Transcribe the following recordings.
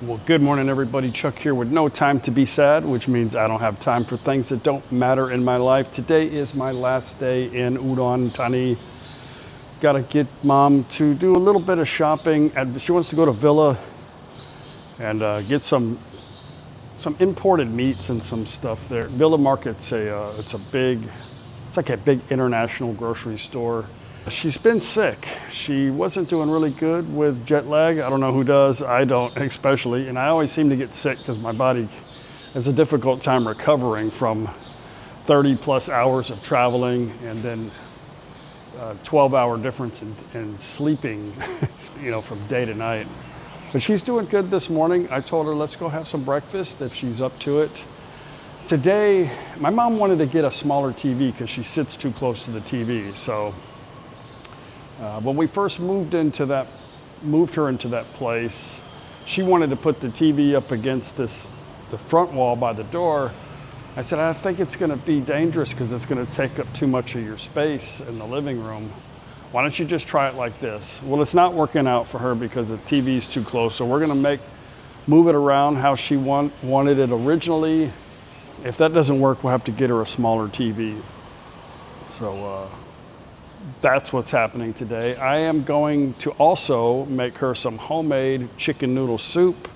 Well, good morning, everybody. Chuck here with no time to be sad, which means I don't have time for things that don't matter in my life. Today is my last day in Udon Thani. Got to get mom to do a little bit of shopping. She wants to go to Villa and get some imported meats and some stuff there. Villa Market's it's like a big international grocery store. She's been sick. She wasn't doing really good with jet lag. I don't know who does. I don't, especially. And I always seem to get sick because my body has a difficult time recovering from 30 plus hours of traveling and then 12-hour difference in sleeping, from day to night. But she's doing good this morning. I told her, let's go have some breakfast if she's up to it. Today, my mom wanted to get a smaller TV because she sits too close to the TV. So when we first moved her into that place, she wanted to put the TV up against the front wall by the door. I said, I think it's going to be dangerous because it's going to take up too much of your space in the living room. Why don't you just try it like this? Well, it's not working out for her because the TV's too close. So we're going to move it around how she wanted it originally. If that doesn't work, we'll have to get her a smaller TV. So that's what's happening today. I am going to also make her some homemade chicken noodle soup.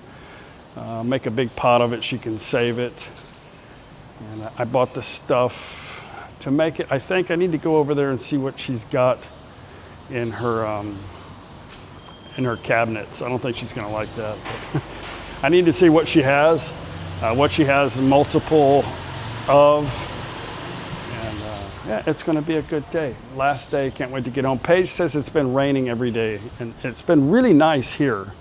Make a big pot of it, she can save it. And I bought the stuff to make it. I think I need to go over there and see what she's got in her cabinets. I don't think she's gonna like that. But I need to see what she has multiple of. Yeah, it's going to be a good day. Last day, can't wait to get home. Paige says it's been raining every day, and it's been really nice here,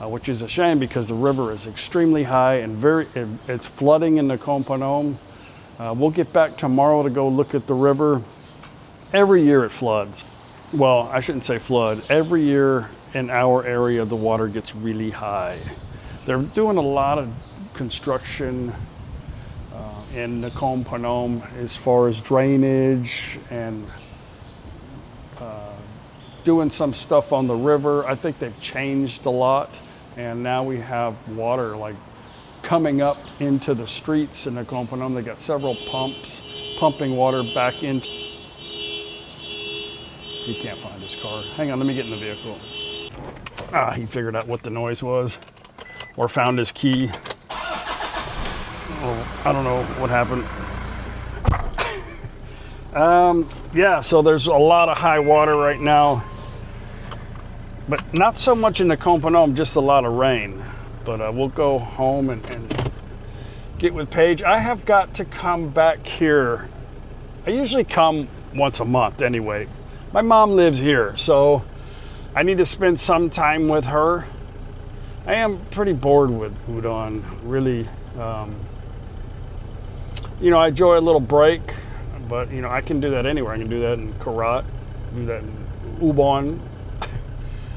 which is a shame because the river is extremely high and it's flooding in NakhonPhanom. We'll get back tomorrow to go look at the river. Every year it floods. Well, I shouldn't say flood. Every year in our area, the water gets really high. They're doing a lot of construction in NakhonPhanom as far as drainage and doing some stuff on the river. I think they've changed a lot, and now we have water like coming up into the streets in NakhonPhanom. They got several pumps pumping water back in. He can't find his car. Hang on, let me get in the vehicle. He figured out what the noise was or found his key. Oh, I don't know what happened. Yeah, so there's a lot of high water right now, but not so much in NakhonPhanom, just a lot of rain. But we'll go home and get with Paige. I have got to come back here. I usually come once a month anyway. My mom lives here, so I need to spend some time with her. I am pretty bored with Udon, really. I enjoy a little break, but I can do that anywhere. I can do that in Karat, do that in Udon.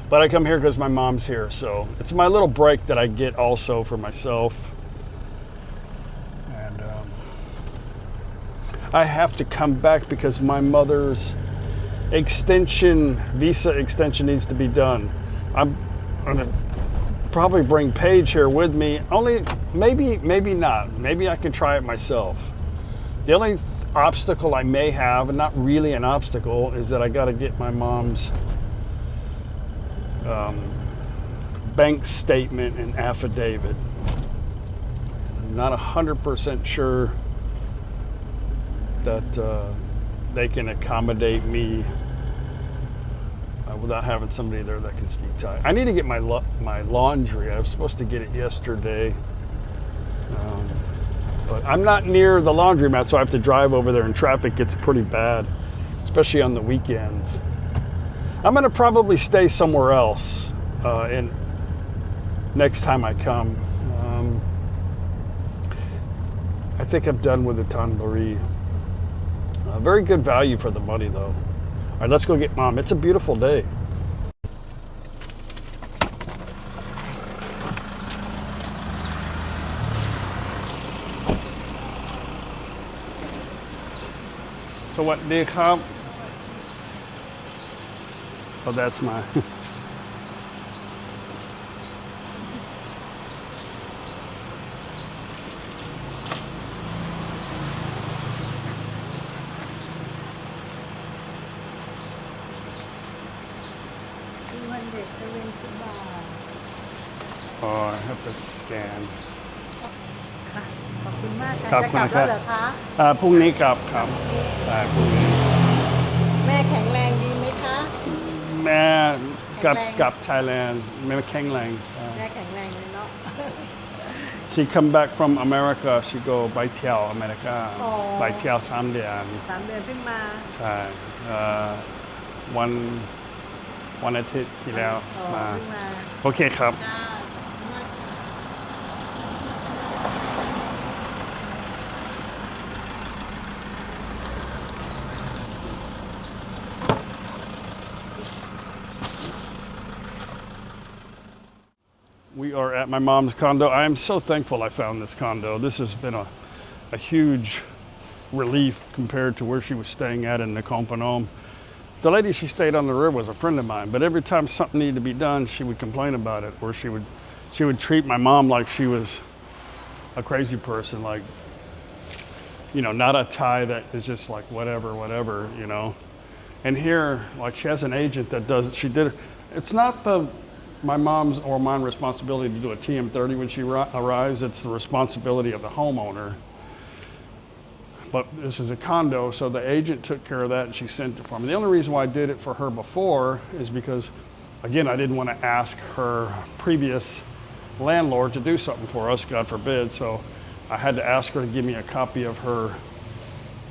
But I come here because my mom's here, so it's my little break that I get also for myself. And I have to come back because my mother's visa extension needs to be done. I'm gonna probably bring Paige here with me. Maybe not. Maybe I can try it myself. The only obstacle I may have, and not really an obstacle, is that I got to get my mom's bank statement and affidavit. I'm not 100% sure that they can accommodate me without having somebody there that can speak Thai. I need to get my laundry. I was supposed to get it yesterday. But I'm not near the laundromat, so I have to drive over there, and traffic gets pretty bad, especially on the weekends. I'm gonna probably stay somewhere else next time I come. I think I'm done with the tandoori. Very good value for the money, though. All right, let's go get mom. It's a beautiful day. So what do you have? Oh, that's my Oh, I have to scan. ค่ะขอบคุณมากค่ะ ครับ จะกลับแล้วเหรอคะ พรุ่งนี้กลับครับพรุ่งนี้ แม่แข็งแรงดีไหมคะ แม่กลับ แข็งแรง กลับ Thailand แม่แข็งแรงใช่ แม่แข็งแรงเลยเนาะ She come back from America she go ไปเที่ยวอเมริกา อ๋อ ไปเที่ยว3 เดือน 3 เดือนเพิ่งมา ใช่วันอาทิตย์ที่แล้ว อ๋อ มา เพิ่งมา โอเคครับ จ้า We are at my mom's condo. I am so thankful I found this condo. This has been a huge relief compared to where she was staying at in NakhonPhanom. The lady she stayed on the river was a friend of mine, but every time something needed to be done, she would complain about it, or she would treat my mom like she was a crazy person, like, you know, not a Thai that is just like whatever, you know. And here, like, she has an agent that does, it's not my mom's or mine responsibility to do a TM30 when she arrives. It's the responsibility of the homeowner. But this is a condo, so the agent took care of that and she sent it for me. The only reason why I did it for her before is because, again, I didn't want to ask her previous landlord to do something for us, God forbid. So I had to ask her to give me a copy of her,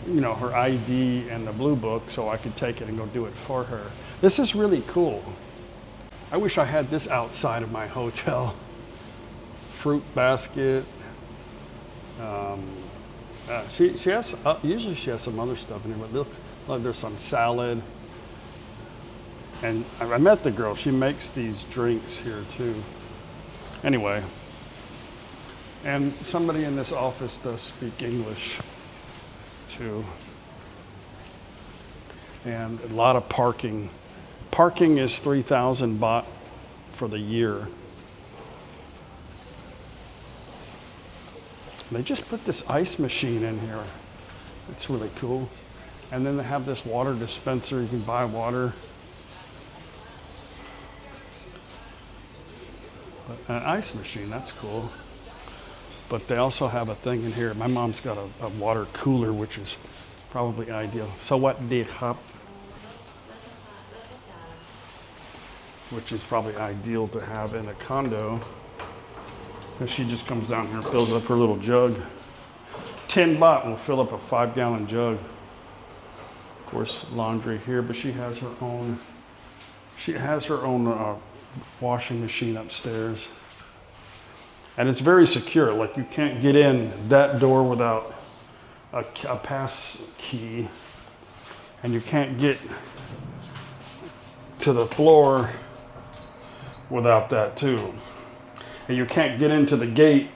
you know, her ID and the blue book so I could take it and go do it for her. This is really cool. I wish I had this outside of my hotel. Fruit basket. She has, usually she has some other stuff in here, but look, there's some salad. And I met the girl, she makes these drinks here too. Anyway, and somebody in this office does speak English too. And a lot of parking. Parking is 3,000 baht for the year. They just put this ice machine in here. It's really cool. And then they have this water dispenser. You can buy water. But an ice machine, that's cool. But they also have a thing in here. My mom's got a water cooler, which is probably ideal. Sawadee khap. Which is probably ideal to have in a condo. Because she just comes down here and fills up her little jug. 10 baht will fill up a 5-gallon jug. Of course, laundry here, but she has her own washing machine upstairs. And it's very secure. Like, you can't get in that door without a pass key. And you can't get to the floor without that too. And you can't get into the gate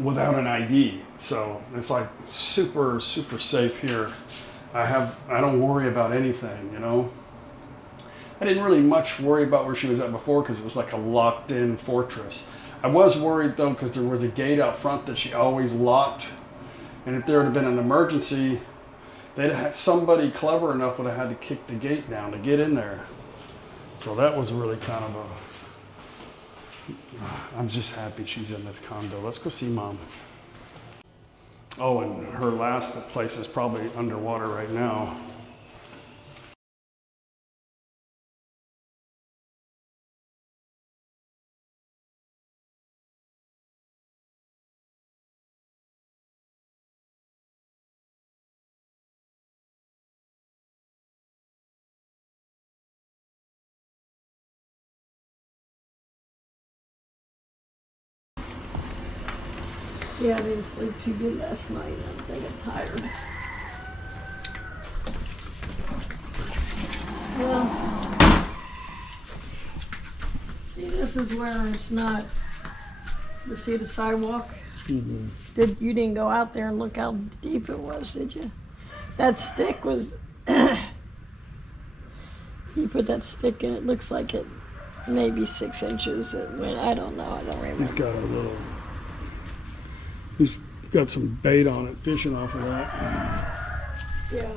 without an ID. So it's like super safe here. I don't worry about anything, you know. I didn't really much worry about where she was at before because it was like a locked in fortress. I was worried though because there was a gate out front that she always locked. And if there would have been an emergency, they'd have somebody clever enough would have had to kick the gate down to get in there. So that was really kind of I'm just happy she's in this condo. Let's go see Mom. Oh, and her last place is probably underwater right now. Yeah, I didn't sleep too good last night. I think I'm tired. Well, see, this is where it's not. You see the sidewalk? Mm-hmm. You didn't go out there and look how deep it was, did you? That stick was. You put that stick in. It looks like it maybe 6 inches. It went. I don't know. I don't remember. He's got a little. He's got some bait on it, fishing off of that. Yeah,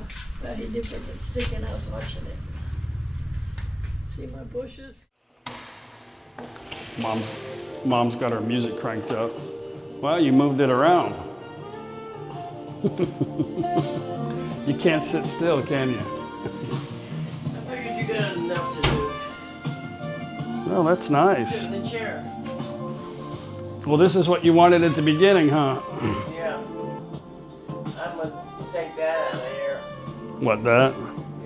but he did put that stick in. I was watching it. See my bushes? Mom's Mom's got her music cranked up. Well, you moved it around. You can't sit still, can you? I figured you got enough to do. Well, that's nice. Sit in the chair. Well, this is what you wanted at the beginning, huh? Yeah. I'm gonna take that out of there. What, that?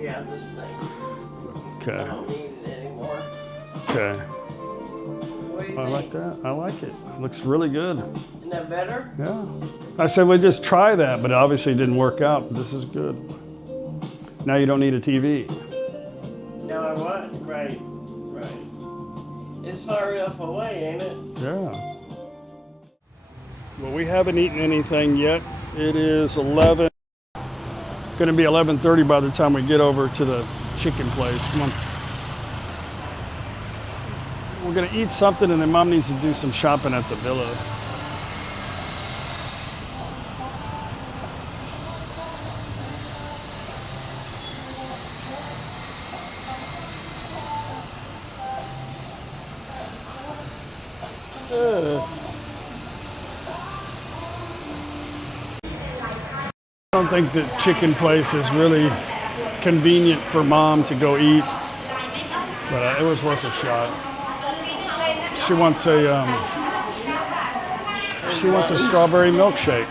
Yeah, this thing. I Okay. don't need it anymore. Okay. What do you I think? like that. I like it. Looks really good. Isn't that better? Yeah. I said we just try that, but it obviously didn't work out. This is good. Now you don't need a TV. No, I what? Right. Right. It's far enough away, ain't it? Yeah. Well, we haven't eaten anything yet. It is 11. Going to be 11:30 by the time we get over to the chicken place. Come on. We're going to eat something, and then Mom needs to do some shopping at the villa. I don't think that chicken place is really convenient for Mom to go eat, but it was worth a shot. She wants a strawberry milkshake.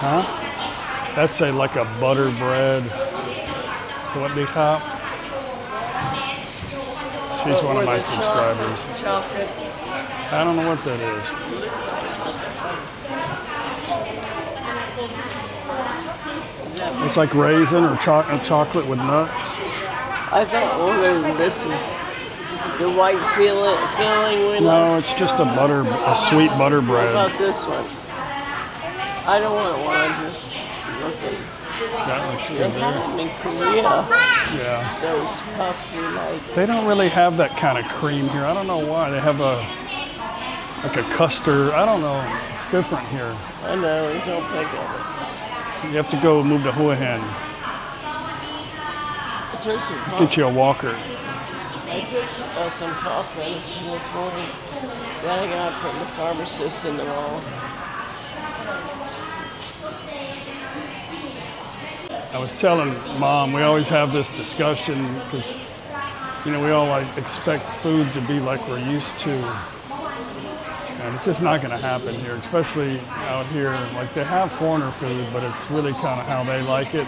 Huh? That's like a butter bread. So what do you have? She's one of my subscribers. Chocolate. I don't know what that is. It's like raisin or chocolate with nuts. I thought this is the white filling one. No, it's just a sweet butter What bread. about this one? I don't want one. I'm just looking. That looks They good have there. them in Korea. Yeah. Those puffs we like. They don't really have that kind of cream here. I don't know why. They have like a custard. I don't know. It's different here. I know. We don't pick of it. You have to go move to Huahan. But there's some Get you a walker. I took some cough medicine this morning that I got from the pharmacist in the mall. I was telling Mom, we always have this discussion because, we all expect food to be like we're used to. And it's just not going to happen here, especially out here. Like they have foreigner food, but it's really kind of how they like it.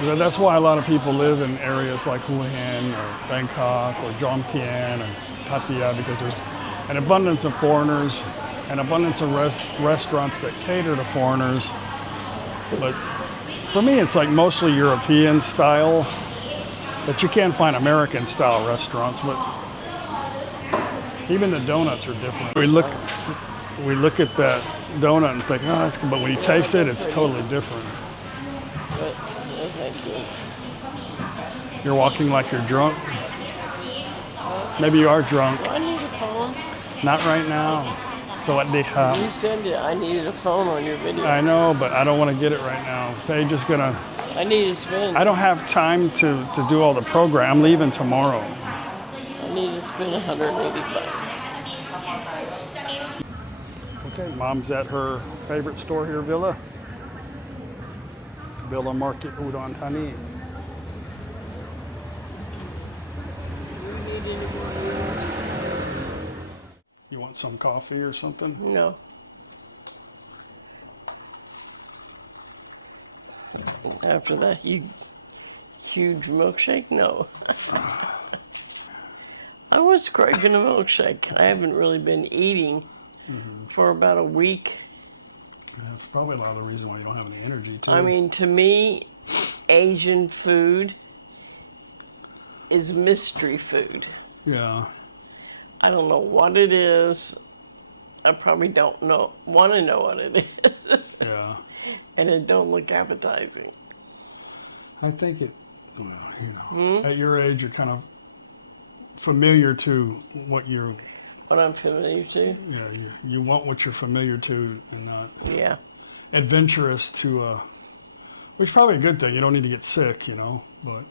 That's why a lot of people live in areas like Huahan or Bangkok or Jomtien and Pattaya, because there's an abundance of foreigners, an abundance of restaurants that cater to foreigners. But for me, it's like mostly European style, but you can find American style restaurants. But even the donuts are different. We look at that donut and think, oh, that's good. But when you taste it, it's totally different. But, no, thank you. You're walking like you're drunk. Maybe you are drunk. I need a phone. Not right now. So what they have. You said that I needed a phone on your video. I know, but I don't want to get it right now. Paige is gonna. I need to spend. I don't have time to do all the program. I'm leaving tomorrow. I need to spend $180. Okay, Mom's at her favorite store here, Villa. Villa Market Udon Thani. You want some coffee or something? No. After that huge milkshake, no. I was craving a milkshake. I haven't really been eating for about a week. Yeah, that's probably a lot of the reason why you don't have any energy, too. I mean, to me, Asian food is mystery food. Yeah. I don't know what it is. I probably don't want to know what it is. Yeah. And it don't look appetizing. I think at your age, you're kind of familiar to what I'm familiar to. Yeah, you want what you're familiar to and not Yeah. adventurous to Which is probably a good thing. You don't need to get sick, you know. But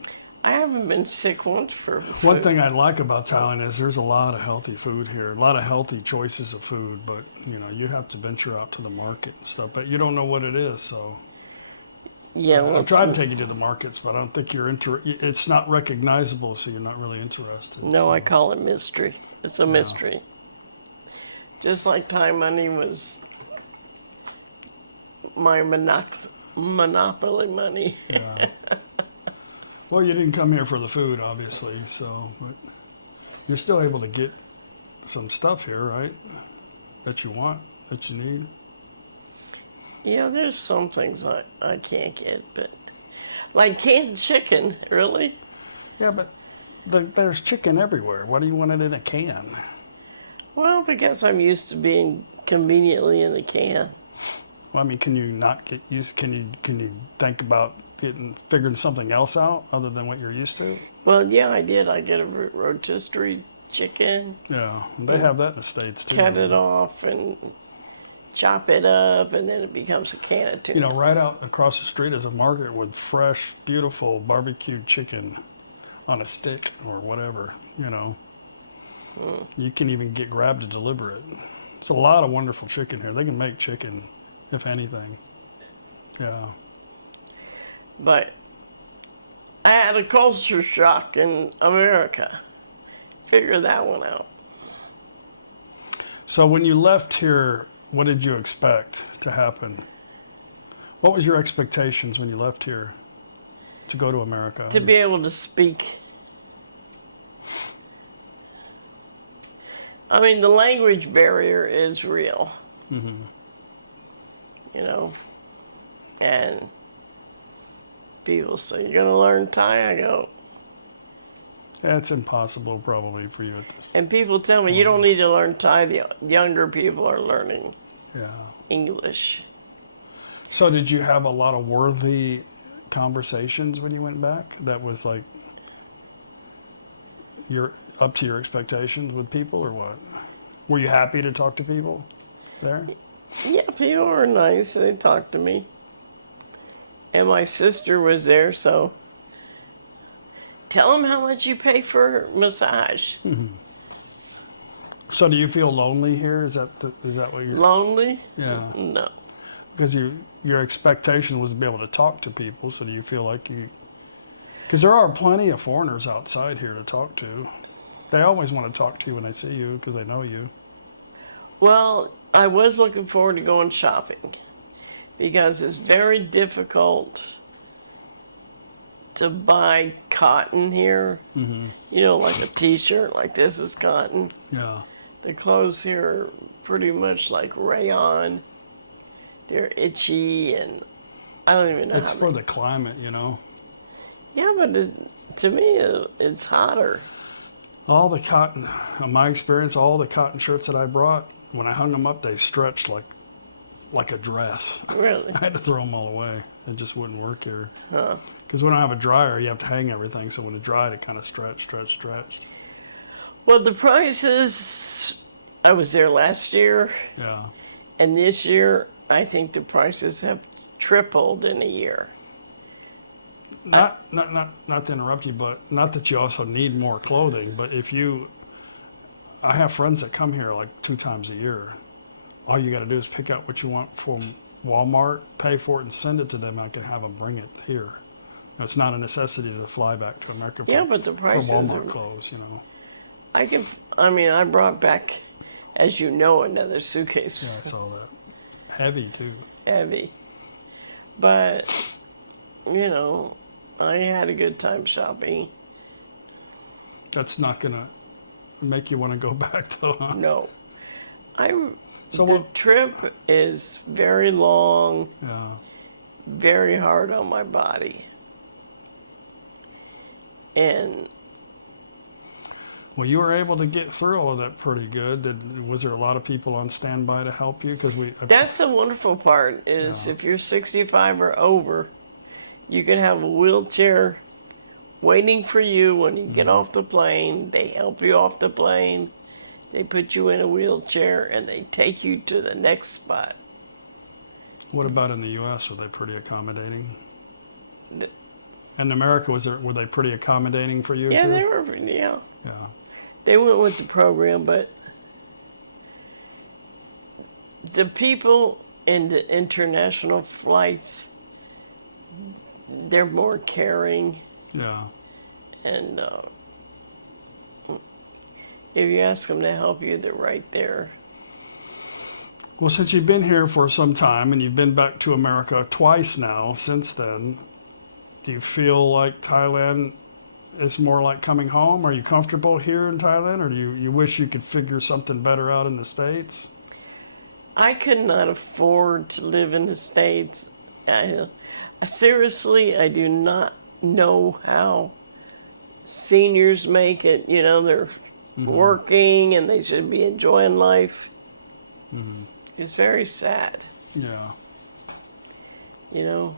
I haven't been sick once for one food. thing I like about Thailand is there's a lot of healthy food here, a lot of healthy choices of food. But you know, you have to venture out to the market and stuff. But you don't know what it is, so. Yeah, I've once tried to take you to the markets, but I don't think you're it's not recognizable, so you're not really interested. no, so. I call it mystery. It's a Yeah. mystery. Just like Thai money was my monopoly money. Yeah. Well, you didn't come here for the food, obviously, so but you're still able to get some stuff here, right? That you want, that you need. Yeah, there's some things I can't get, but like canned chicken, really? Yeah, but there's chicken everywhere. Why do you want it in a can? Well, because I'm used to being conveniently in a can. Well, I mean, can you not get used? Can you think about figuring something else out other than what you're used to? Well, yeah, I did. I get a rotisserie chicken, Yeah, they have that in the States too. cut it off, and chop it up, and then it becomes a can of tuna. You know, right out across the street is a market with fresh, beautiful barbecued chicken on a stick or whatever, you know. You can even get Grab to deliver it. It's a lot of wonderful chicken here. They can make chicken, if anything. Yeah. But I had a culture shock in America. Figure that one out. So when you left here, what did you expect to happen? What was your expectations when you left here to go to America? To be able to speak. I mean, the language barrier is real. Mm-hmm. You know, and people say, "You're gonna learn Thai?" I go, That's impossible probably for you at this. and people tell me, "You don't need to learn Thai. The younger people are learning Yeah. English." So did you have a lot of worthy conversations when you went back? That was like you're up to your expectations with people, or what? Were you happy to talk to people there? Yeah, people were nice. They talked to me. And my sister was there, so tell them how much you pay for massage. So do you feel lonely here? Is that what you're? Lonely? Yeah. No. Because your expectation was to be able to talk to people. So do you feel like you? Because there are plenty of foreigners outside here to talk to. They always want to talk to you when they see you because they know you. Well, I was looking forward to going shopping because it's very difficult to buy cotton here. Mm-hmm. You know, like a t-shirt like this is cotton. Yeah. The clothes here are pretty much like rayon. They're itchy, and I don't even know It's how for the climate, you know. Yeah, but to me, it's hotter. All the cotton, in my experience, all the cotton shirts that I brought, when I hung them up, they stretched like a dress. Really? I had to throw them all away. It just wouldn't work here. Huh. Because we don't have a dryer, you have to hang everything. So when it dried, it kind of stretched. Well, the prices, I was there last year, Yeah. and this year, I think the prices have tripled in a year. Not to interrupt you, but not that you also need more clothing, but I have friends that come here like 2 times a year. All you got to do is pick out what you want from Walmart, pay for it, and send it to them. I can have them bring it here. It's not a necessity to fly back to America Yeah, but the for prices Walmart are. clothes, you know. I brought back, as you know, another suitcase. Yeah, I saw that. Heavy too. Heavy. But, you know, I had a good time shopping. That's not gonna make you want to go back though, huh? No. So the what- trip is very long, Yeah. very hard on my body. And Well, you were able to get through all of that pretty good. Was there a lot of people on standby to help you? Because that's the wonderful part is Yeah. if you're 65 or over, you can have a wheelchair waiting for you when you get off the plane. They help you off the plane. They put you in a wheelchair and they take you to the next spot. What about in the U.S.? Are they pretty accommodating? In America, were they pretty accommodating for you? Yeah, too? they were. Yeah, Yeah. they went with the program, but the people in the international flights, they're more caring, Yeah. and if you ask them to help you, they're right there. Well, since you've been here for some time and you've been back to America twice now since then, do you feel like Thailand is more like coming home? Are you comfortable here in Thailand, or do you wish you could figure something better out in the States? I could not afford to live in the States. Seriously, I do not know how seniors make it. You know, they're working and they should be enjoying life. Mm-hmm. It's very sad. Yeah. You know,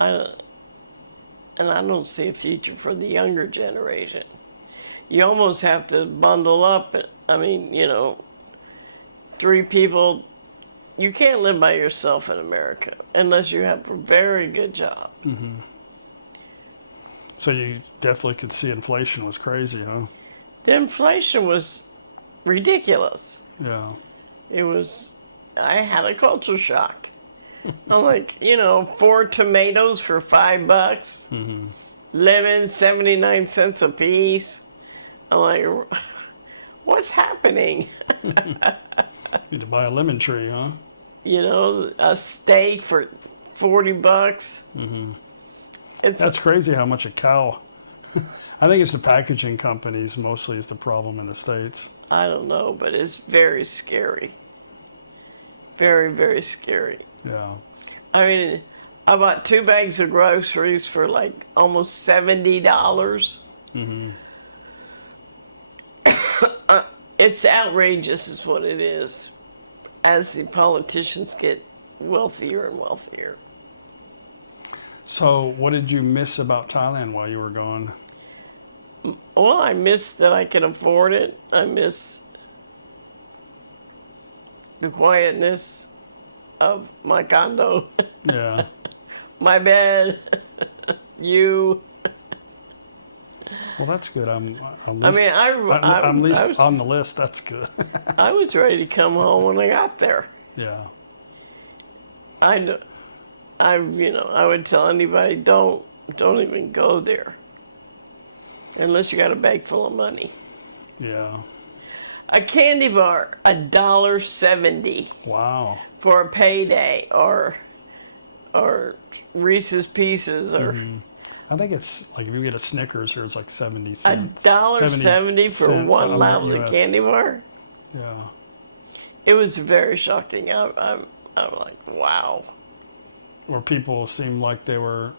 and I don't see a future for the younger generation. You almost have to bundle up. I mean, you know, 3 people. You can't live by yourself in America unless you have a very good job. Mm-hmm. So you definitely could see inflation was crazy, huh? The inflation was ridiculous. Yeah. It was, I had a culture shock. I'm like, you know, 4 tomatoes for $5, Mm-hmm. lemons 79 cents a piece. I'm like, what's happening? Need to buy a lemon tree, huh? You know, a steak for $40. Mm-hmm. It's That's crazy how much a cow. I think it's the packaging companies mostly is the problem in the States. I don't know, but it's very scary. Very, very scary. Yeah. I mean, I bought 2 bags of groceries for like almost $70. Mm-hmm. It's outrageous is what it is, as the politicians get wealthier and wealthier. So what did you miss about Thailand while you were gone? Well, I miss that I can afford it. I miss the quietness of my condo, Yeah. my bed, you. Well, that's good. I'm I mean, at least I was, on the list. That's good. I was ready to come home when I got there. Yeah. You know, I would tell anybody, don't even go there unless you got a bag full of money. Yeah. A candy bar, $1.70 Wow. for a payday, or Reese's Pieces, or I think it's like if you get a Snickers here, it's like 70 cents. $1.70 for cents one on lousy US. candy bar. Yeah. It was very shocking. I'm like, wow. Where people seemed like they were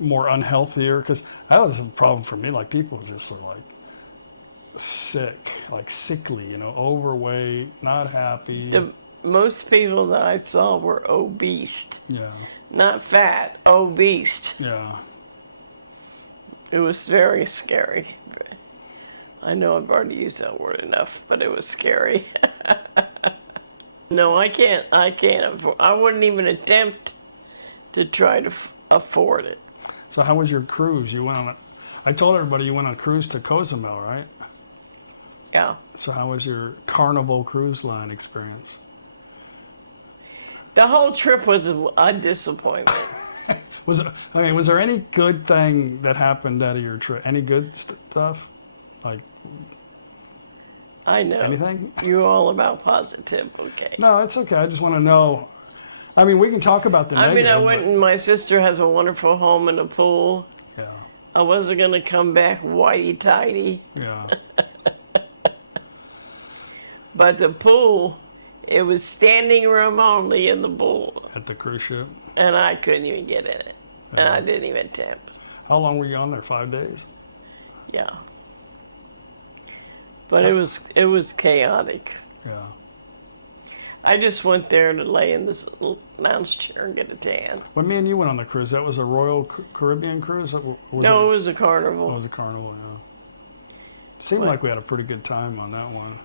more unhealthier, because that was a problem for me. Like people just were like sick, like sickly, you know, overweight, not happy. Most people that I saw were obese. Yeah. Not fat, obese. Yeah. It was very scary. I know I've already used that word enough, but it was scary. No, I can't afford. I wouldn't even attempt to try to afford it. So how was your cruise? You went on I told everybody you went on a cruise to Cozumel, right? Yeah. So how was your Carnival cruise line experience? The whole trip was a disappointment. Was there any good thing that happened out of your trip? Any good stuff? Like I know. anything? You're all about positive, okay. No, it's okay. I just want to know. I mean, we can talk about the negative. I mean, I went and my sister has a wonderful home and a pool. Yeah. I wasn't going to come back whitey-tighty. Yeah. But the pool, it was standing room only in the pool. At the cruise ship. And I couldn't even get in it. Yeah. And I didn't even tip. How long were you on there? 5 days? Yeah. But it was chaotic. Yeah. I just went there to lay in this little lounge chair and get a tan. When me and you went on the cruise, that was a Royal Caribbean cruise? No, it was a Carnival. Oh, it was a Carnival, yeah. Seemed like we had a pretty good time on that one.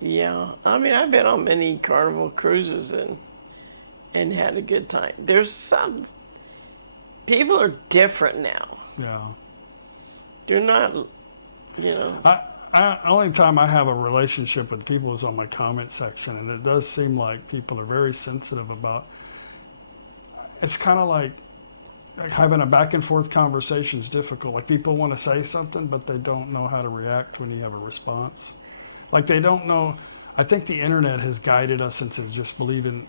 Yeah. I mean, I've been on many Carnival cruises and had a good time. There's some people are different now. Yeah. They're not, Only time I have a relationship with people is on my comment section, and it does seem like people are very sensitive about. It's kind of like having a back and forth conversation is difficult. Like people want to say something, but they don't know how to react when you have a response. Like they don't know. I think the internet has guided us into just believing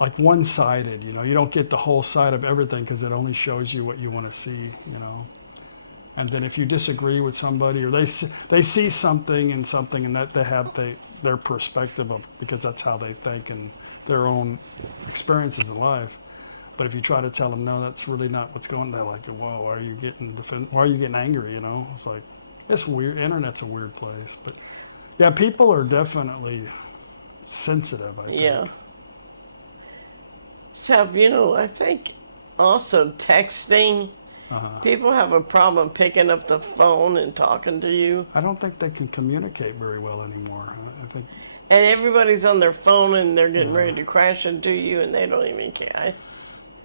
like one-sided. You don't get the whole side of everything because it only shows you what you want to see. And then if you disagree with somebody or they see something and that they have their perspective of because that's how they think and their own experiences in life. But if you try to tell them no, that's really not what's going on, they're like, whoa, why are you getting angry? It's like it's weird. Internet's a weird place, but yeah, people are definitely sensitive. I think. Yeah. So I think also texting. People have a problem picking up the phone and talking to you. I don't think they can communicate very well anymore. I think. And everybody's on their phone and they're getting ready to crash into you and they don't even care.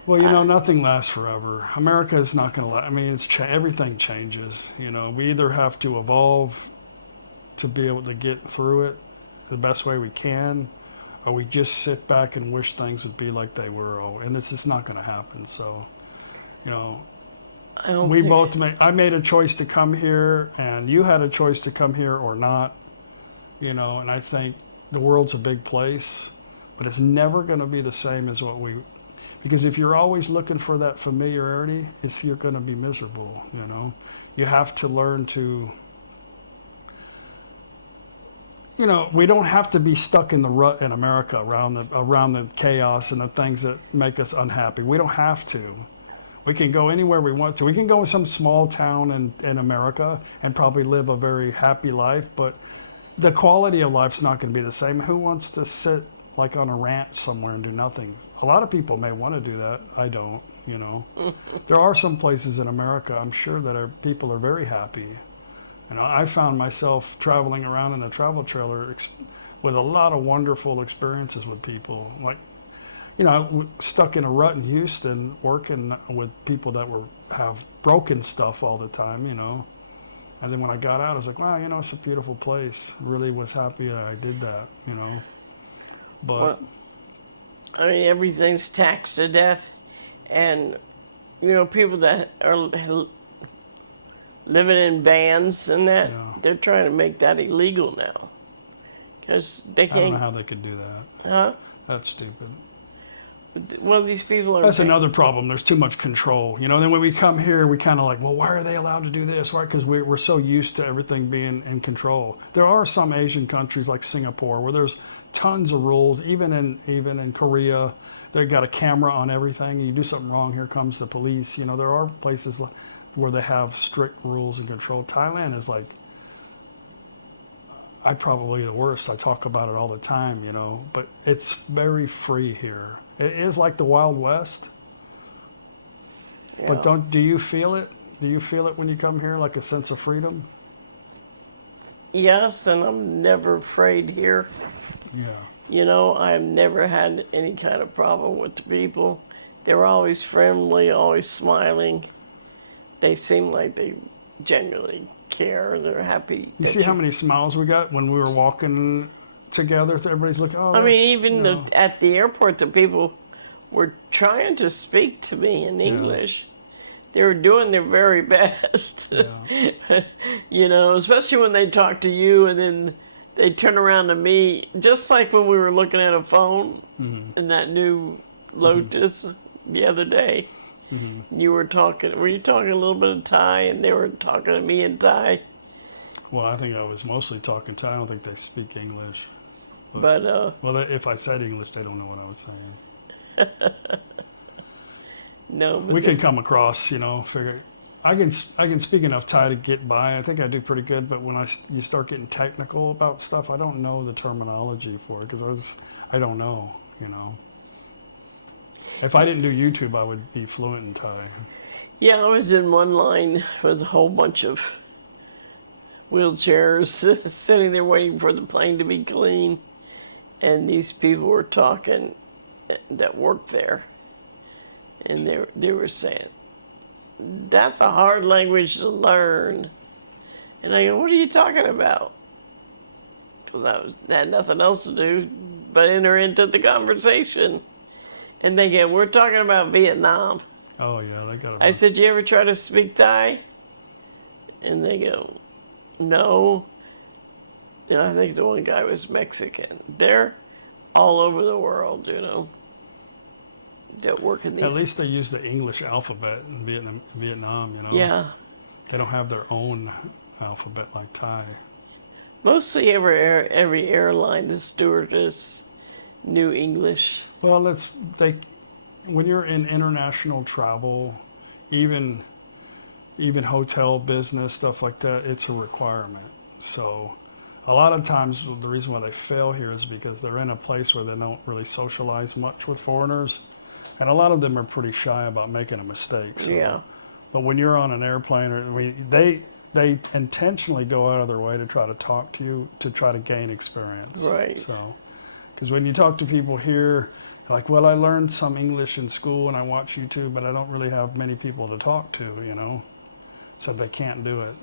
Well, nothing lasts forever. America is not going to last. I mean, everything changes. We either have to evolve to be able to get through it the best way we can, or we just sit back and wish things would be like they were. And it's just not going to happen. So, I made a choice to come here, and you had a choice to come here or not. And I think the world's a big place, but it's never going to be the same as because if you're always looking for that familiarity, you're going to be miserable. You have to learn to. We don't have to be stuck in the rut in America around the chaos and the things that make us unhappy. We don't have to. We can go anywhere we want to. We can go to some small town in America and probably live a very happy life, but the quality of life's not going to be the same. Who wants to sit like on a ranch somewhere and do nothing? A lot of people may want to do that. I don't, There are some places in America, I'm sure, that people are very happy. I found myself traveling around in a travel trailer with a lot of wonderful experiences with people. Like, stuck in a rut in Houston, working with people that have broken stuff all the time, And then when I got out, I was like, wow, it's a beautiful place. Really was happy that I did that, But well, I mean, everything's taxed to death, and people that are living in vans and that they're trying to make that illegal now because they can't. I don't know how they could do that. Huh? That's stupid. Well, these people are. That's another problem. There's too much control. Then when we come here, we kind of like, well, why are they allowed to do this? Why? Because we're so used to everything being in control. There are some Asian countries like Singapore where there's tons of rules. Even in Korea, they've got a camera on everything. You do something wrong, here comes the police. There are places where they have strict rules and control. Thailand is like, probably the worst. I talk about it all the time, but it's very free here. It is like the Wild West. Yeah. But do you feel it? Do you feel it when you come here, like a sense of freedom? Yes, and I'm never afraid here. Yeah. I've never had any kind of problem with the people. They're always friendly, always smiling. They seem like they genuinely care. They're happy. You see how many smiles we got when we were walking together? Everybody's looking. Oh, I mean, even at the airport, the people were trying to speak to me in English. They were doing their very best. Yeah. Especially when they talk to you and then they turn around to me, just like when we were looking at a phone in that new Lotus the other day. Mm-hmm. Were you talking a little bit of Thai and they were talking to me in Thai? Well, I think I was mostly talking Thai. I don't think they speak English. But well, if I said English, they don't know what I was saying. No, but we can come across, figure. I can speak enough Thai to get by. I think I do pretty good. But when you start getting technical about stuff, I don't know the terminology for it because I don't know. If I didn't do YouTube, I would be fluent in Thai. Yeah, I was in one line with a whole bunch of wheelchairs sitting there waiting for the plane to be clean. And these people were talking that worked there. And they were saying, that's a hard language to learn. And I go, what are you talking about? Because I had nothing else to do but enter into the conversation. And they go, we're talking about Vietnam. Oh, yeah, they got I said, you ever try to speak Thai? And they go, no. And I think the one guy was Mexican. They're all over the world, you know. That work in these. At least they use the English alphabet in Vietnam, you know. Yeah. They don't have their own alphabet like Thai. Mostly every airline, the stewardess knew English. Well, when you're in international travel, even hotel business, stuff like that, it's a requirement. So a lot of times the reason why they fail here is because they're in a place where they don't really socialize much with foreigners. And a lot of them are pretty shy about making a mistake. So. Yeah. But when you're on an airplane, they intentionally go out of their way to try to talk to you, to try to gain experience. Right. So, because when you talk to people here, like, well, I learned some English in school and I watch YouTube, but I don't really have many people to talk to, you know, so they can't do it.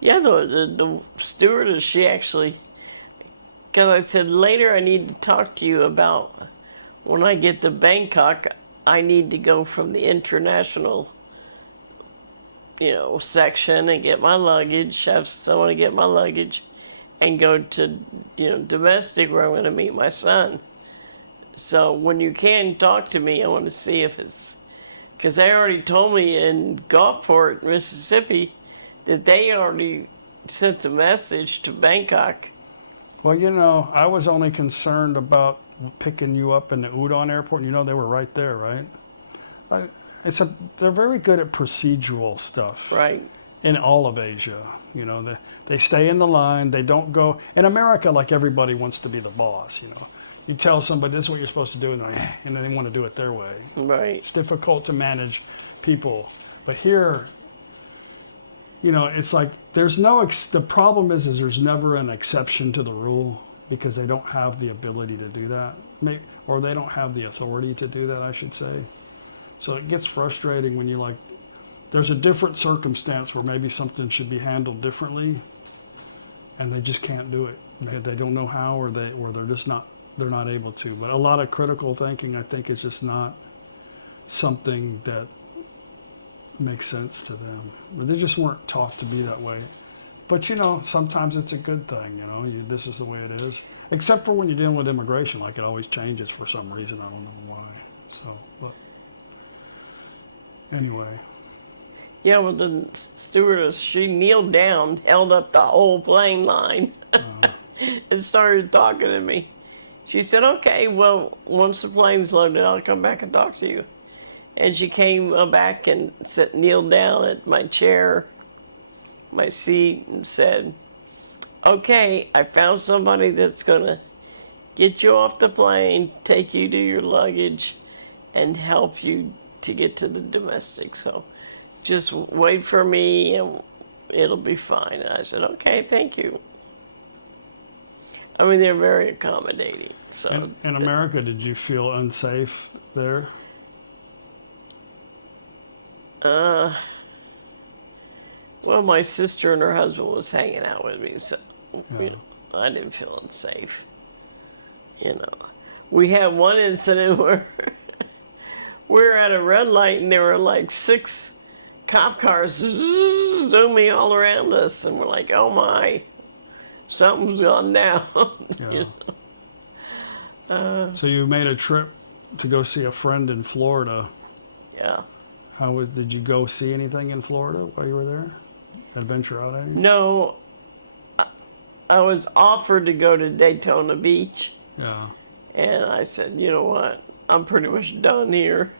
Yeah, the stewardess, she actually, because I said, later I need to talk to you about when I get to Bangkok, I need to go from the international, you know, section and get my luggage, have someone to get my luggage, and go to, you know, domestic where I'm going to meet my son. So when you can talk to me, I want to see if it's, because they already told me in Gulfport, Mississippi, that they already sent a message to Bangkok. Well, you know, I was only concerned about picking you up in the Udon airport. You know, they were right there, right? They're very good at procedural stuff. Right. In all of Asia, you know, they stay in the line. They don't go. In America, like everybody wants to be the boss, you know. You tell somebody this is what you're supposed to do, and then they want to do it their way. Right. It's difficult to manage people. But here, you know, it's like there's no, the problem is there's never an exception to the rule because they don't have the ability to do that. Or they don't have the authority to do that, I should say. So it gets frustrating when you like, there's a different circumstance where maybe something should be handled differently and they just can't do it. They don't know how, or they're just not, they're not able to. But a lot of critical thinking, I think, is just not something that makes sense to them. But they just weren't taught to be that way. But, you know, sometimes it's a good thing, you know, this is the way it is. Except for when you're dealing with immigration, like it always changes for some reason. I don't know why. So, but anyway. Yeah, well, the stewardess, she kneeled down, held up the whole plane line, and started talking to me. She said, okay, well, once the plane's loaded, I'll come back and talk to you. And she came back and kneeled down at my chair, my seat, and said, okay, I found somebody that's going to get you off the plane, take you to your luggage, and help you to get to the domestic. So just wait for me and it'll be fine. And I said, okay, thank you. I mean, they're very accommodating. So in America, did you feel unsafe there? Well, my sister and her husband was hanging out with me, so Yeah. you know, I didn't feel unsafe. You know, we had one incident where we were at a red light and there were like 6 cop cars zooming all around us, and we're like, oh my, something's gone down. Yeah. You know? So you made a trip to go see a friend in Florida. Yeah. Did you go see anything in Florida while you were there? Adventure out any? No, I was offered to go to Daytona Beach. Yeah. And I said, you know what? I'm pretty much done here.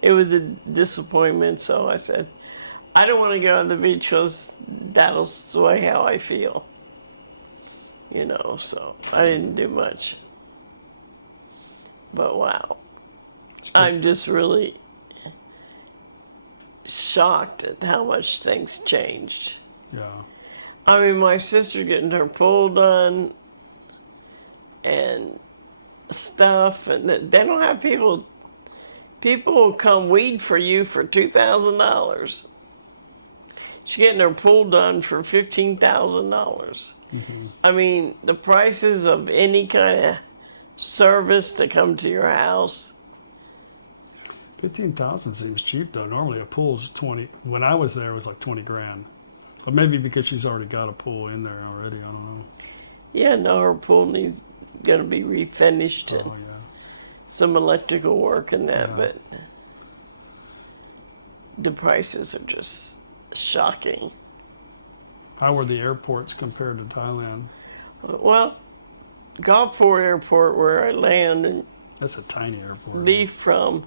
It was a disappointment, so I said, I don't want to go on the beach because that'll sway how I feel. You know, so I didn't do much. But wow. I'm just really shocked at how much things changed. Yeah. I mean, my sister getting her pool done and stuff, and they don't have people People will come weed for you for $2,000. She's getting her pool done for $15,000. I mean, the prices of any kind of service to come to your house. 15,000 seems cheap though. Normally a pool's 20. When I was there, it was like 20 grand. But maybe because she's already got a pool in there already. I don't know. Yeah, no, her pool needs gonna be refinished and Oh yeah. some electrical work and that, Yeah. but the prices are just shocking. How were the airports compared to Thailand? Well, Gulfport Airport, where I land and That's a tiny airport. leave from,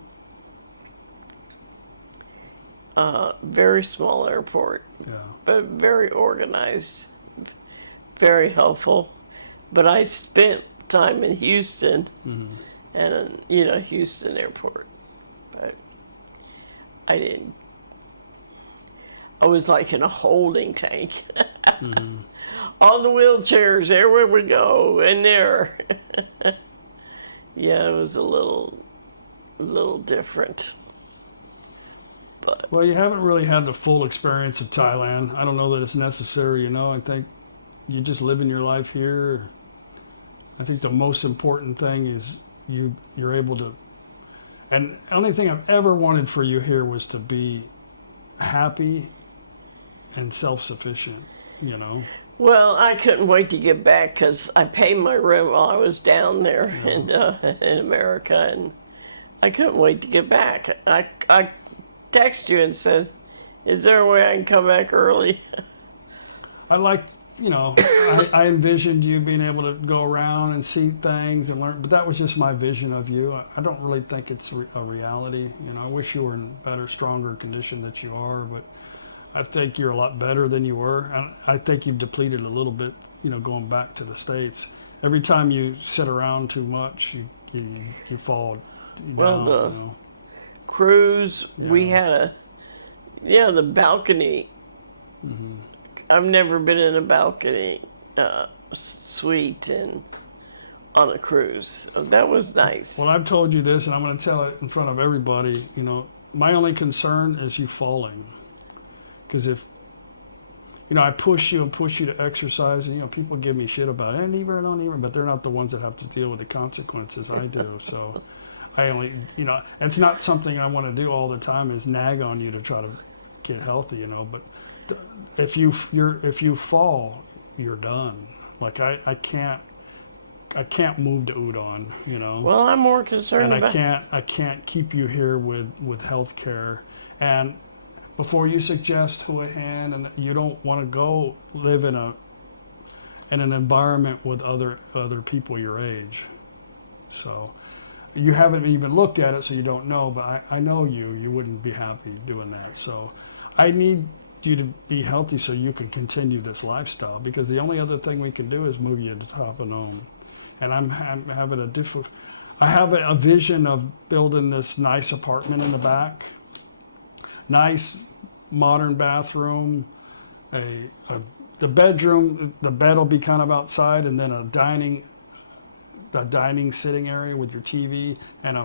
very small airport, Yeah. but very organized, very helpful. But I spent time in Houston and, Houston Airport. But I was like in a holding tank. On the wheelchairs, everywhere we go, and there. Yeah, it was a little different. But Well, you haven't really had the full experience of Thailand. I don't know that it's necessary, I think you just living your life here. I think the most important thing is you're able to, and the only thing I've ever wanted for you here was to be happy and self-sufficient, Well, I couldn't wait to get back because I paid my rent while I was down there in America, and I couldn't wait to get back. I texted you and said, "Is there a way I can come back early?" I like, I envisioned you being able to go around and see things and learn, but that was just my vision of you. I don't really think it's a reality. I wish you were in better, stronger condition that you are, but I think you're a lot better than you were. I think you've depleted a little bit, going back to the States. Every time you sit around too much, you fall Well, down, cruise, we Yeah. had the balcony. I've never been in a balcony suite and on a cruise. That was nice. Well, I've told you this, and I'm going to tell it in front of everybody. My only concern is you falling. Because if, I push you to exercise, and, people give me shit about it, and even don't even, but they're not the ones that have to deal with the consequences. I do. So I only, it's not something I want to do all the time is nag on you to try to get healthy, but if you fall, you're done. Like I can't move to Udon, Well, I'm more concerned and about. I can't keep you here with health care. And before you suggest to a hand, and you don't want to go live in an environment with other people your age. So you haven't even looked at it, so you don't know, but I know you wouldn't be happy doing that. So I need you to be healthy so you can continue this lifestyle, because the only other thing we can do is move you to ThatPhanom. And I'm having I have a vision of building this nice apartment in the back, nice modern bathroom, the bedroom, the bed will be kind of outside, and then a dining sitting area with your TV and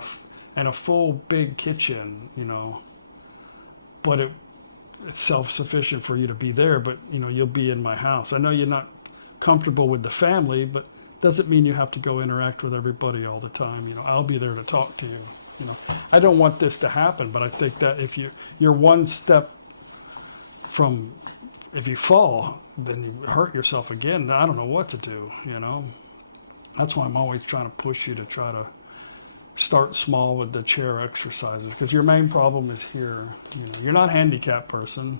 a full big kitchen, but it's self-sufficient for you to be there, but you'll be in my house. I know you're not comfortable with the family, but doesn't mean you have to go interact with everybody all the time. I'll be there to talk to you. I don't want this to happen, but I think that if you're one step from, if you fall, then you hurt yourself again. I don't know what to do, That's why I'm always trying to push you to try to start small with the chair exercises, because your main problem is here. You're not a handicapped person.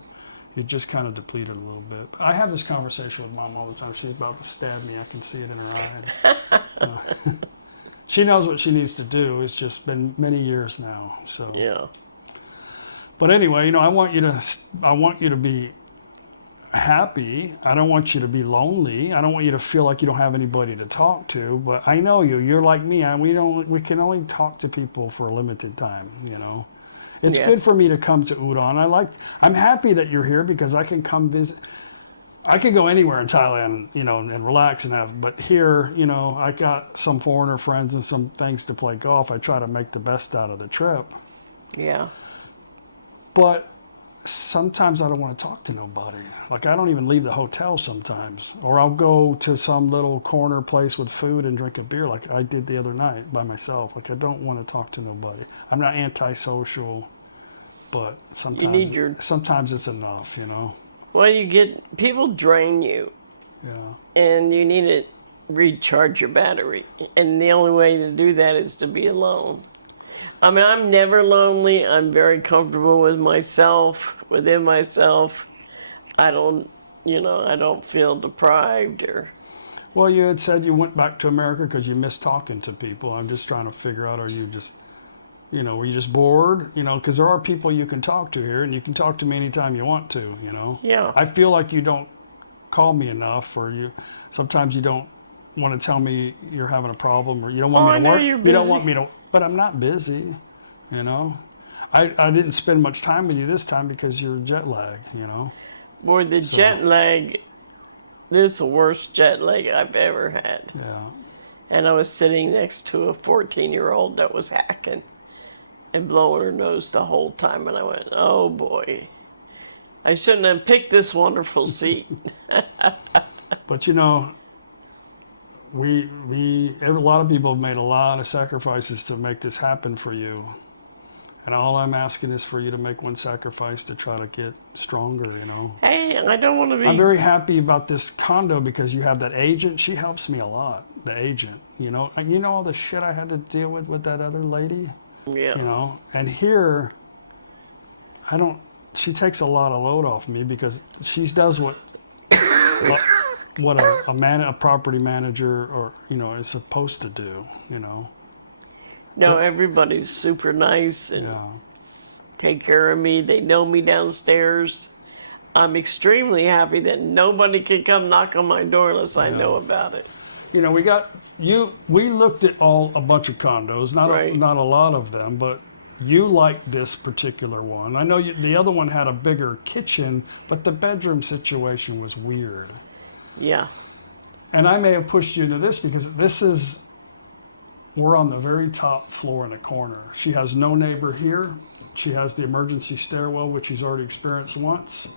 You're just kind of depleted a little bit. I have this conversation with Mom all the time. She's about to stab me. I can see it in her eyes. She knows what she needs to do. It's just been many years now. So Yeah. But anyway, I want you to be happy. I don't want you to be lonely. I don't want you to feel like you don't have anybody to talk to. But I know you. You're like me. We can only talk to people for a limited time. It's Yeah. good for me to come to Udon. I'm happy that you're here because I can come visit. I could go anywhere in Thailand, and relax and have. But here, I got some foreigner friends and some things to play golf. I try to make the best out of the trip. Yeah. But sometimes I don't want to talk to nobody. Like, I don't even leave the hotel sometimes. Or I'll go to some little corner place with food and drink a beer like I did the other night by myself. Like, I don't want to talk to nobody. I'm not antisocial, but sometimes it's enough, you know? Well, people drain you. Yeah. And you need to recharge your battery. And the only way to do that is to be alone. I mean, I'm never lonely. I'm very comfortable with myself, within myself. I don't feel deprived or... Well, you had said you went back to America because you miss talking to people. I'm just trying to figure out, are you just, were you just bored? Because there are people you can talk to here, and you can talk to me anytime you want to, Yeah. I feel like you don't call me enough, or sometimes you don't want to tell me you're having a problem, or you don't want me to work. You don't want me to, but I'm not busy, I didn't spend much time with you this time because you're jet lag, Boy, jet lag, this is the worst jet lag I've ever had. Yeah. And I was sitting next to a 14-year-old that was hacking and blowing her nose the whole time, and I went, oh boy, I shouldn't have picked this wonderful seat. But a lot of people have made a lot of sacrifices to make this happen for you. And all I'm asking is for you to make one sacrifice to try to get stronger, Hey, I don't want to be... I'm very happy about this condo because you have that agent. She helps me a lot, the agent, And all the shit I had to deal with that other lady? Yeah. And here, she takes a lot of load off me because she does what a property manager or is supposed to do, No, everybody's super nice and take care of me. They know me downstairs. I'm extremely happy that nobody can come knock on my door unless I know about it. We looked at a bunch of condos, not a lot of them, but you liked this particular one. I know the other one had a bigger kitchen, but the bedroom situation was weird. Yeah. And I may have pushed you into this because we're on the very top floor in a corner. She has no neighbor here. She has the emergency stairwell, which she's already experienced once.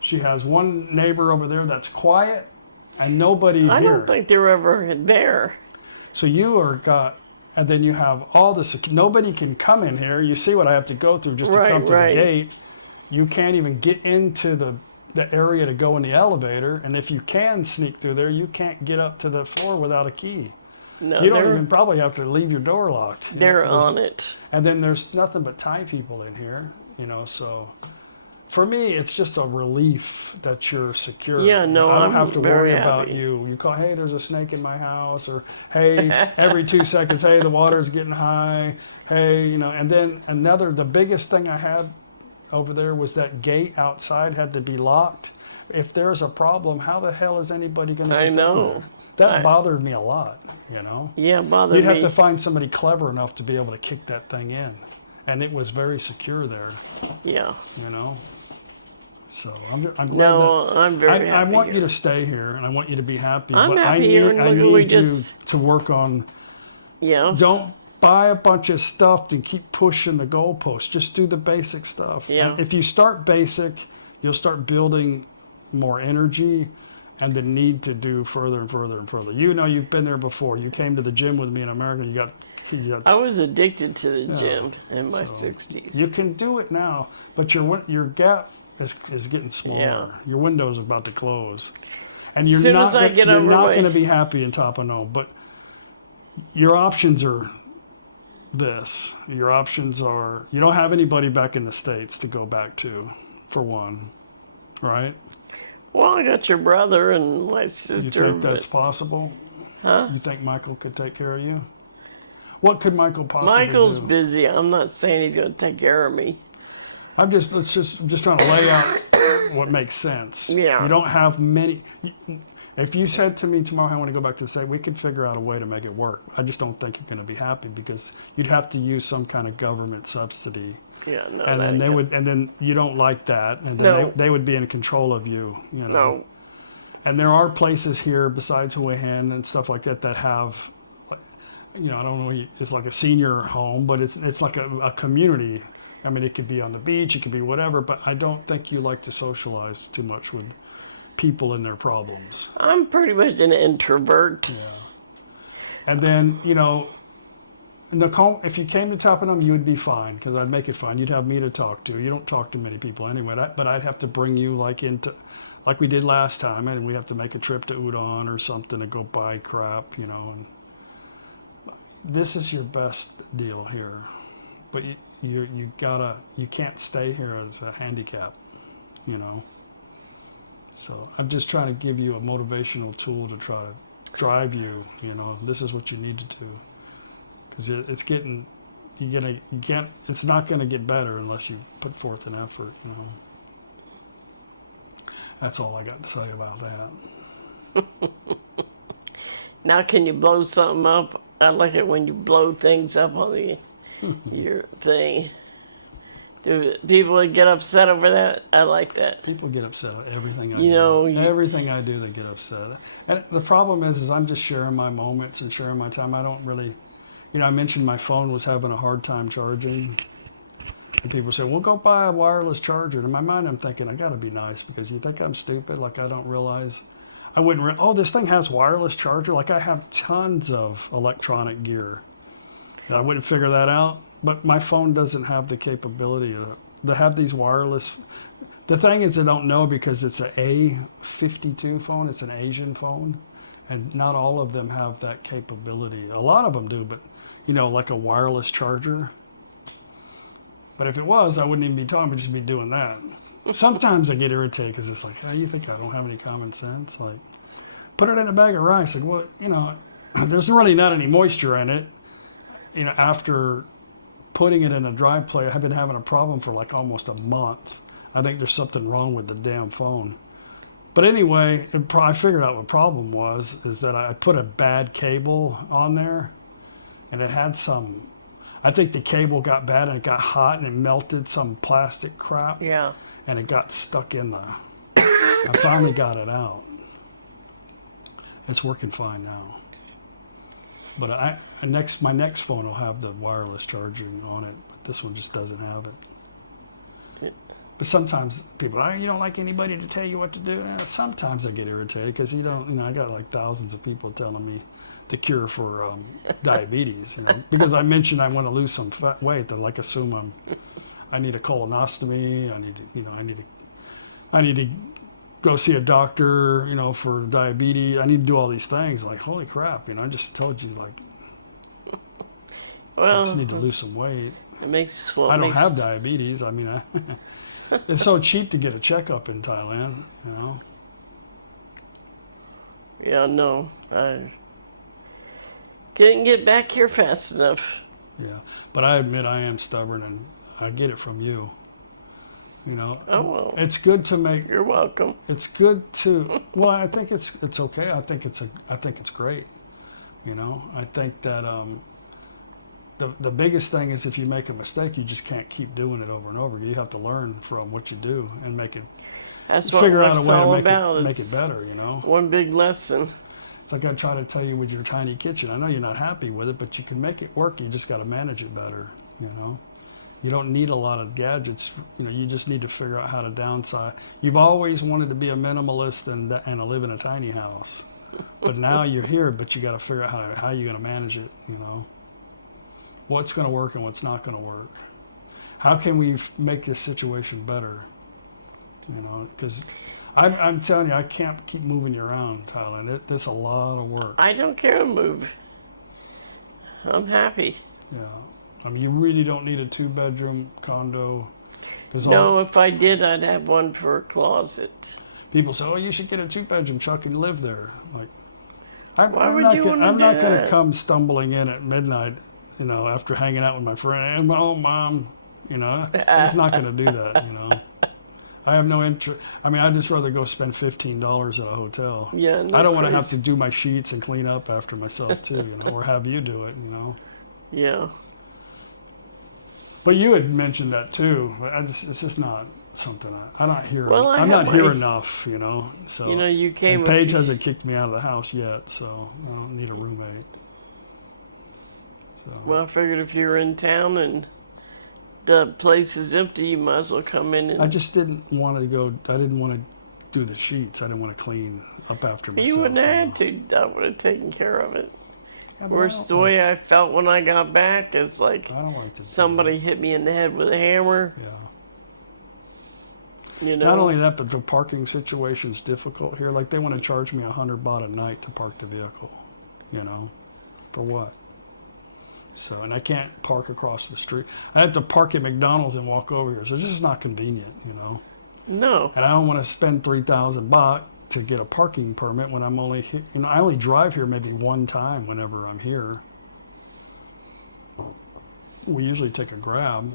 She has one neighbor over there that's quiet and nobody here. I don't think they're ever there. So and then you have all this, nobody can come in here. You see what I have to go through just to come to the gate. You can't even get into the area to go in the elevator. And if you can sneak through there, you can't get up to the floor without a key. No, you don't even probably have to leave your door locked. They're on it. And then there's nothing but Thai people in here, so for me, it's just a relief that you're secure. Yeah, no, I don't I'm have to very worry about happy. you. You call, hey, there's a snake in my house, or hey, every 2 seconds, hey, the water's getting high, hey, and then the biggest thing I had over there was that gate outside had to be locked. If there's a problem, how the hell is anybody going to get I know. That bothered me a lot, Yeah, bothered me. You'd have to find somebody clever enough to be able to kick that thing in. And it was very secure there. Yeah. So I'm glad I'm very happy. I want here. you to stay here, and I want you to be happy. I'm but happy here, and I we need just... you to work on... Yeah. Don't buy a bunch of stuff and keep pushing the goalposts. Just do the basic stuff. Yeah. And if you start basic, you'll start building more energy and the need to do further and further and further. You've been there before. You came to the gym with me in America. You got I was addicted to the gym in my 60s. You can do it now, but your gap is getting smaller. Yeah. Your window's about to close. And you're soon not, as I get you're not overweight. going to be happy in ThatPhanom, but your options are this. Your options are, you don't have anybody back in the States to go back to, for one, right? Well, I got your brother and my sister. You think that's possible? Huh? You think Michael could take care of you? What could Michael possibly Michael's do? busy. I'm not saying he's going to take care of me. I'm just trying to lay out what makes sense. Yeah. You don't have many. If you said to me tomorrow, I want to go back to the state, we could figure out a way to make it work. I just don't think you're going to be happy because you'd have to use some kind of government subsidy. Yeah, no. And then and then you don't like that, and then they would be in control of you. No. And there are places here besides Hue Hin and stuff like that have, I don't know, it's like a senior home, but it's like a community. I mean, it could be on the beach, it could be whatever, but I don't think you like to socialize too much with people and their problems. I'm pretty much an introvert. Yeah. And then, you know, if you came to ThatPhanom, you would be fine because I'd make it fine. You'd have me to talk to. You don't talk to many people anyway, but I'd have to bring you like we did last time, and we have to make a trip to Udon or something to go buy crap, you know. And this is your best deal here, but you can't stay here as a handicap, you know. So I'm just trying to give you a motivational tool to try to drive you, you know. This is what you need to do. Because it's not going to get better unless you put forth an effort, you know. That's all I got to say about that. Now, can you blow something up? I like it when you blow things up on your thing. Do people get upset over that? I like that. People get upset at everything I You do. know, Everything I do, they get upset. And the problem is I'm just sharing my moments and sharing my time. I don't really, you know, I mentioned my phone was having a hard time charging. And people say, well, go buy a wireless charger. And in my mind, I'm thinking, I got to be nice because you think I'm stupid? Like I don't realize. I wouldn't, oh, this thing has wireless charger? Like I have tons of electronic gear. And I wouldn't figure that out. But my phone doesn't have the capability to have these wireless. The thing is I don't know because it's an A52 phone. It's an Asian phone. And not all of them have that capability. A lot of them do, but, you know, like a wireless charger. But if it was, I wouldn't even be talking, I'd just be doing that. Sometimes I get irritated because it's like, oh, you think I don't have any common sense? Like, put it in a bag of rice. Like, well, you know, there's really not any moisture in it. You know, after putting it in a dry place, I've been having a problem for like almost a month. I think there's something wrong with the damn phone. But anyway, I figured out what the problem was, is that I put a bad cable on there, and it had some, I think the cable got bad and it got hot and it melted some plastic crap. Yeah. And it got stuck in I finally got it out. It's working fine now. But my next phone will have the wireless charging on it. But this one just doesn't have it. But sometimes people, you don't like anybody to tell you what to do. Sometimes I get irritated because I got like thousands of people telling me the cure for diabetes. You know, because I mentioned I want to lose some fat weight. They like assume I need a colonoscopy. I need to go see a doctor, you know, for diabetes. I need to do all these things. Like, holy crap, you know, I just told you, like, well, I just need to lose some weight. I don't have diabetes. I mean, it's so cheap to get a checkup in Thailand, you know. Yeah, no, I couldn't get back here fast enough. Yeah, but I admit I am stubborn, and I get it from you. You know, oh, well, it's good to make. You're welcome. It's good to. Well, I think it's okay. I think it's great. You know, I think that the biggest thing is if you make a mistake, you just can't keep doing it over and over. You have to learn from what you do and make it. That's what figure out a life's way all to about. make it better. You know, one big lesson. It's like I try to tell you with your tiny kitchen. I know you're not happy with it, but you can make it work. You just got to manage it better. You know. You don't need a lot of gadgets. You know, you just need to figure out how to downsize. You've always wanted to be a minimalist and live in a tiny house, but now you're here. But you got to figure out how you're going to manage it. You know, what's going to work and what's not going to work. How can we make this situation better? You know, because I'm telling you, I can't keep moving you around, Thailand. It's a lot of work. I don't care to move. I'm happy. Yeah. I mean, you really don't need a 2-bedroom condo. No, if I did, I'd have one for a closet. People say, "Oh, you should get a 2-bedroom, Chuck, and live there." Like, Why would you want to do I'm not going to that? come stumbling in at midnight, you know, after hanging out with my friend and my own mom. You know, I'm just not going to do that. You know, I have no interest. I mean, I'd just rather go spend $15 at a hotel. Yeah, no I don't want to crazy. have to do my sheets and clean up after myself too, you know, or have you do it. You know. Yeah. But you had mentioned that too. It's just not something I'm not here. Well, I'm not here enough, you know. So You know, you came. and with Paige your- hasn't kicked me out of the house yet, so I don't need a roommate. So Well, I figured if you were in town and the place is empty, you might as well come in and... I just didn't want to go, I didn't want to do the sheets. I didn't want to clean up after myself. You wouldn't have had to. I would have taken care of it. Yeah, Worst the way I felt when I got back is like I don't like to somebody hit me in the head with a hammer. Yeah. You know? Not only that, but the parking situation's difficult here. Like they want to charge me $100 a night to park the vehicle. You know, for what? So, and I can't park across the street. I have to park at McDonald's and walk over here. So this is not convenient, you know. No. And I don't want to spend 3,000 baht to get a parking permit when I'm only here. You know, I only drive here maybe one time whenever I'm here. We usually take a Grab.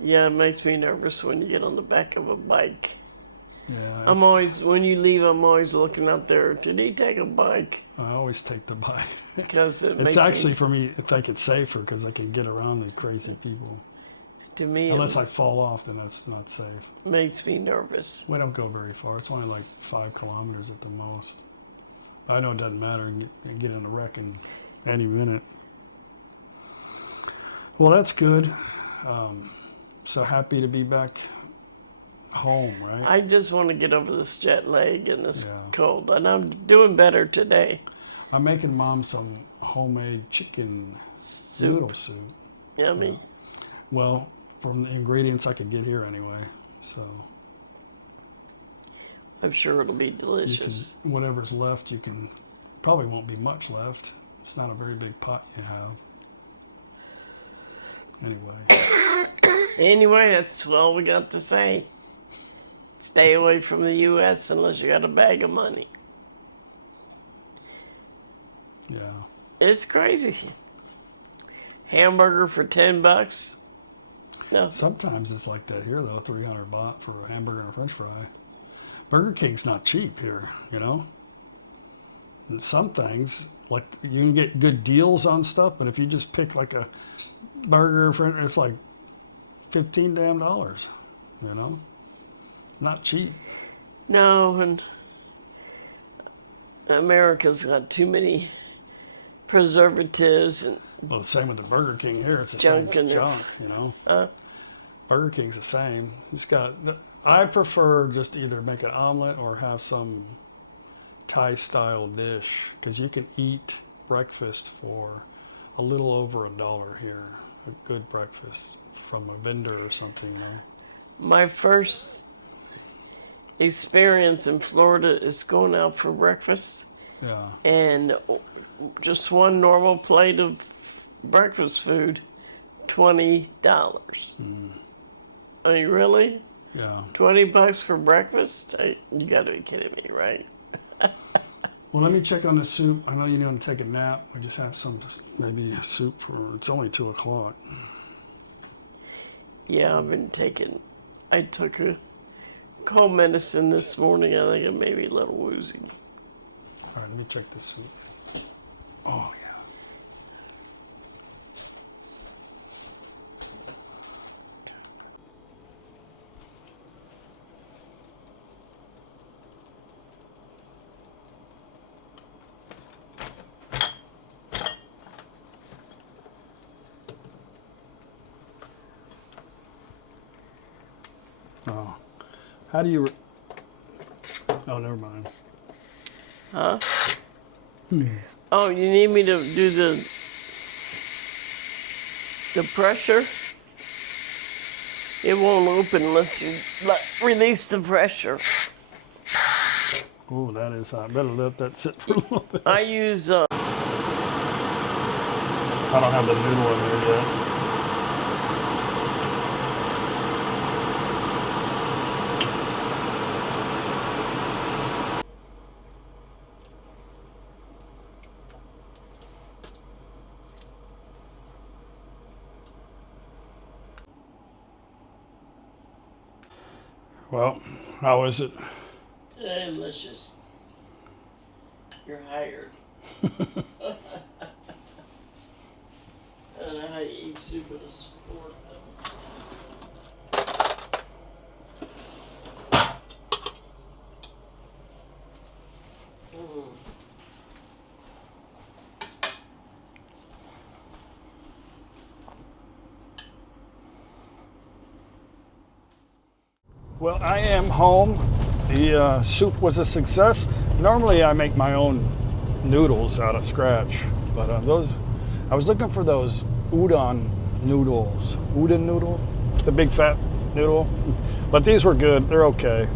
Yeah, it makes me nervous when you get on the back of a bike. Yeah. I'm always, when you leave, I'm always looking out there. Did he take a bike? I always take the bike. Because it's actually for me, I think it's safer because I can get around the crazy people. To me, unless I fall off, then that's not safe. Makes me nervous. We don't go very far. It's only like 5 kilometers at the most. I know it doesn't matter. You get in a wreck in any minute. Well, that's good. So happy to be back home, right? I just want to get over this jet lag and this cold, and I'm doing better today. I'm making Mom some homemade chicken noodle soup. Yummy. Well, from the ingredients I could get here anyway, so. I'm sure it'll be delicious. Whatever's left, you can, probably won't be much left. It's not a very big pot you have. Anyway, that's all we got to say. Stay away from the U.S. unless you got a bag of money. Yeah. It's crazy. Hamburger for $10. No. Sometimes it's like that here, though. 300 baht for a hamburger and a French fry. Burger King's not cheap here, you know. And some things, like you can get good deals on stuff, but if you just pick like a burger, it's like $15 damn, you know. Not cheap. No, and America's got too many preservatives and. Well, the same with the Burger King here. It's the junk same junk, you know. Burger King's the same. It's got. I prefer just either make an omelet or have some Thai-style dish because you can eat breakfast for a little over $1 here. A good breakfast from a vendor or something, you know. My first experience in Florida is going out for breakfast. Yeah. And just one normal plate of breakfast food, $20. I mean, really? Yeah. $20 for breakfast? You got to be kidding me, right? Well, let me check on the soup. I know you need to take a nap. We just have some, maybe soup for, it's only 2 o'clock. Yeah, I took a cold medicine this morning. I think I may be a little woozy. All right, let me check the soup. Oh, yeah. Oh, how do you? Oh, never mind. Huh? Oh, you need me to do the pressure? It won't open unless you release the pressure. Oh, that is hot. Better let that sit for a little bit. I use. I don't have the noodle in there yet. Well, how is it? Delicious. You're hired. I don't know how you eat soup with a fork, though. Well, I am home. The soup was a success. Normally I make my own noodles out of scratch, but I was looking for those udon noodles. Udon noodle? The big fat noodle. But these were good. They're okay.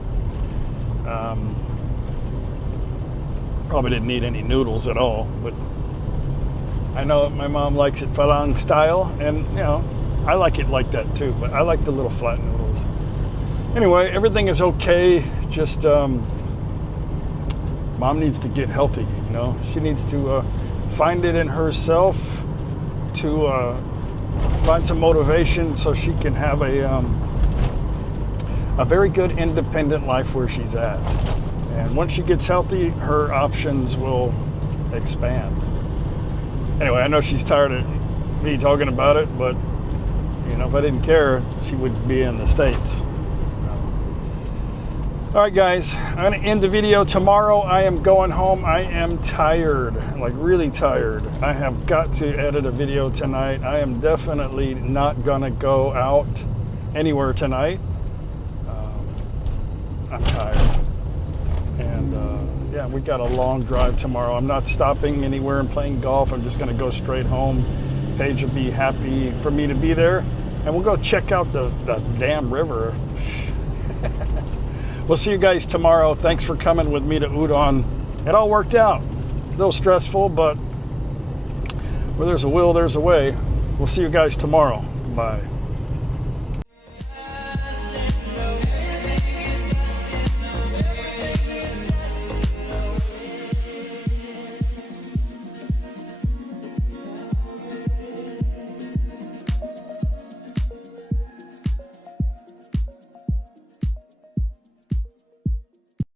Probably didn't need any noodles at all, but I know my mom likes it Falang style, and you know, I like it like that too, but I like the little flat noodles. Anyway, everything is okay. Just mom needs to get healthy, you know. She needs to find it in herself to find some motivation so she can have a very good independent life where she's at. And once she gets healthy, her options will expand. Anyway, I know she's tired of me talking about it, but you know, if I didn't care, she would be in the States. All right, guys, I'm gonna end the video. Tomorrow I am going home. I am tired, like really tired. I have got to edit a video tonight. I am definitely not gonna go out anywhere tonight. I'm tired. And yeah, we got a long drive tomorrow. I'm not stopping anywhere and playing golf. I'm just gonna go straight home. Paige will be happy for me to be there. And we'll go check out the damn river. We'll see you guys tomorrow. Thanks for coming with me to Udon. It all worked out. A little stressful, but where there's a will, there's a way. We'll see you guys tomorrow. Bye.